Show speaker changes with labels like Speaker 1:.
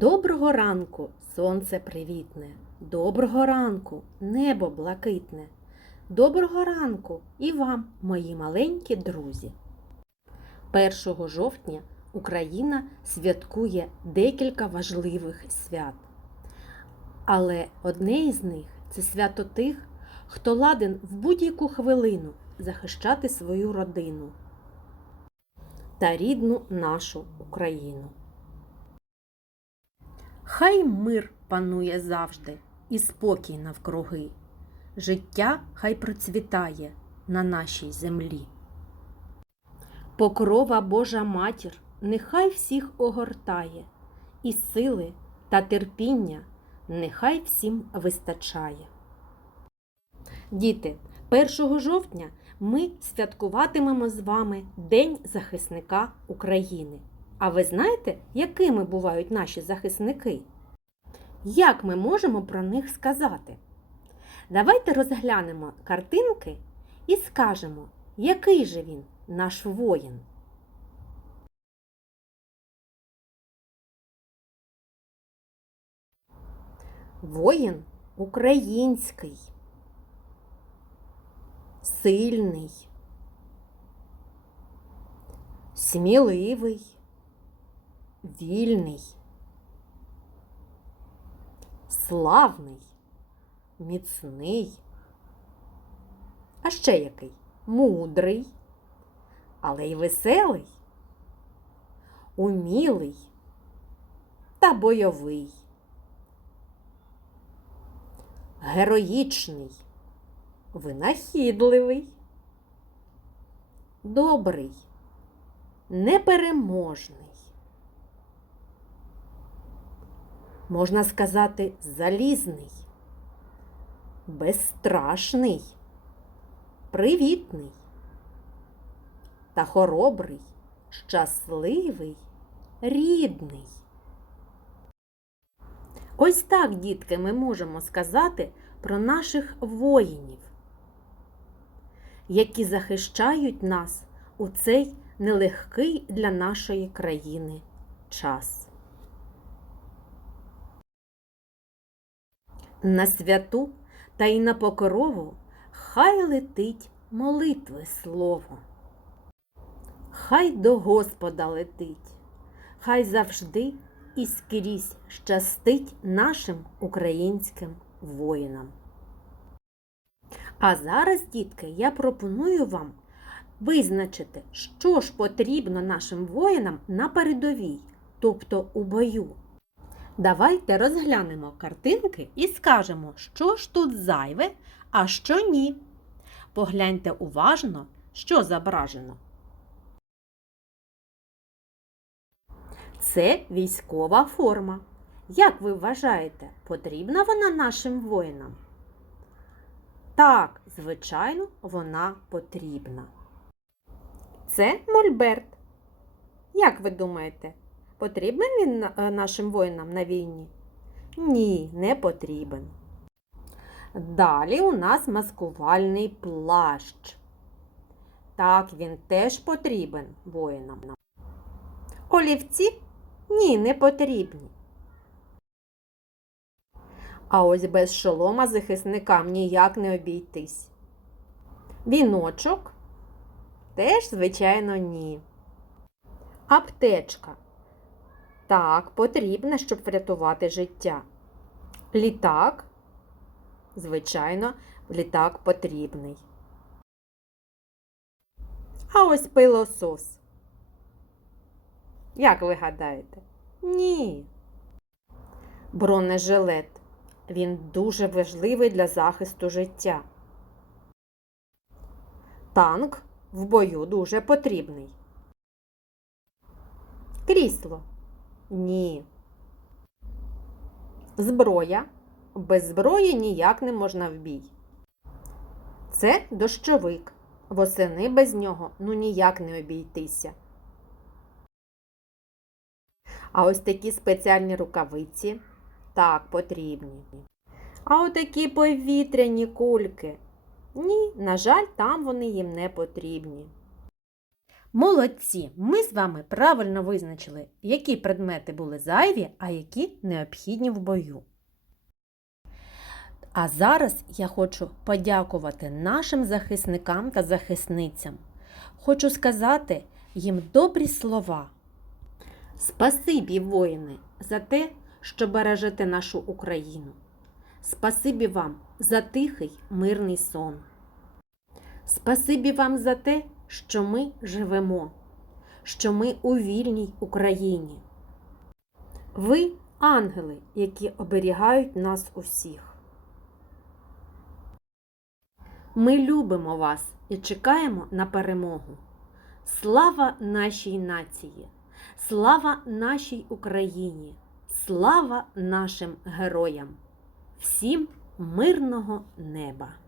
Speaker 1: Доброго ранку, сонце привітне, доброго ранку, небо блакитне. Доброго ранку і вам, мої маленькі друзі. 1 жовтня Україна святкує декілька важливих свят. Але одне із них це свято тих, хто ладен в будь-яку хвилину захищати свою родину та рідну нашу Україну. Хай мир панує завжди і спокій навкруги. Життя хай процвітає на нашій землі. Покрова Божа матір нехай всіх огортає, і сили та терпіння нехай всім вистачає. Діти, 1 жовтня ми святкуватимемо з вами День захисника України. А ви знаєте, якими бувають наші захисники? Як ми можемо про них сказати? Давайте розглянемо картинки і скажемо, який же він, наш воїн. Воїн український, сильний, сміливий, вільний, славний, міцний. А ще який? Мудрий, але й веселий, умілий та бойовий, героїчний, винахідливий, добрий, непереможний. Можна сказати, залізний, безстрашний, привітний та хоробрий, щасливий, рідний. Ось так, дітки, ми можемо сказати про наших воїнів, які захищають нас у цей нелегкий для нашої країни час. На святу та й на покрову хай летить молитви слово. Хай до Господа летить, хай завжди і скрізь щастить нашим українським воїнам. А зараз, дітки, я пропоную вам визначити, що ж потрібно нашим воїнам на передовій, тобто у бою. Давайте розглянемо картинки і скажемо, що ж тут зайве, а що ні. Погляньте уважно, що зображено. Це військова форма. Як ви вважаєте, потрібна вона нашим воїнам? Так, звичайно, вона потрібна. Це мольберт. Як ви думаєте, потрібен він е, нашим воїнам на війні? Ні, не потрібен. Далі у нас маскувальний плащ. Так, він теж потрібен воїнам. Олівці? Ні, не потрібні. А ось без шолома захисникам ніяк не обійтись. Віночок? Теж, звичайно, ні. Аптечка. Так, потрібна, щоб врятувати життя. Літак? Звичайно, літак потрібний. А ось пилосос. Як ви гадаєте? Ні. Бронежилет. Він дуже важливий для захисту життя. Танк в бою дуже потрібний. Крісло. Ні. Зброя. Без зброї ніяк не можна в бій. Це дощовик. Восени без нього ну ніяк не обійтися. А ось такі спеціальні рукавиці так потрібні. А отакі повітряні кульки. Ні, на жаль, там вони їм не потрібні. Молодці! Ми з вами правильно визначили, які предмети були зайві, а які необхідні в бою. А зараз я хочу подякувати нашим захисникам та захисницям. Хочу сказати їм добрі слова. Спасибі, воїни, за те, що бережете нашу Україну. Спасибі вам за тихий мирний сон. Спасибі вам за те, що ми живемо, що ми у вільній Україні. Ви ангели, які оберігають нас усіх. Ми любимо вас і чекаємо на перемогу. Слава нашій нації! Слава нашій Україні! Слава нашим героям! Всім мирного неба!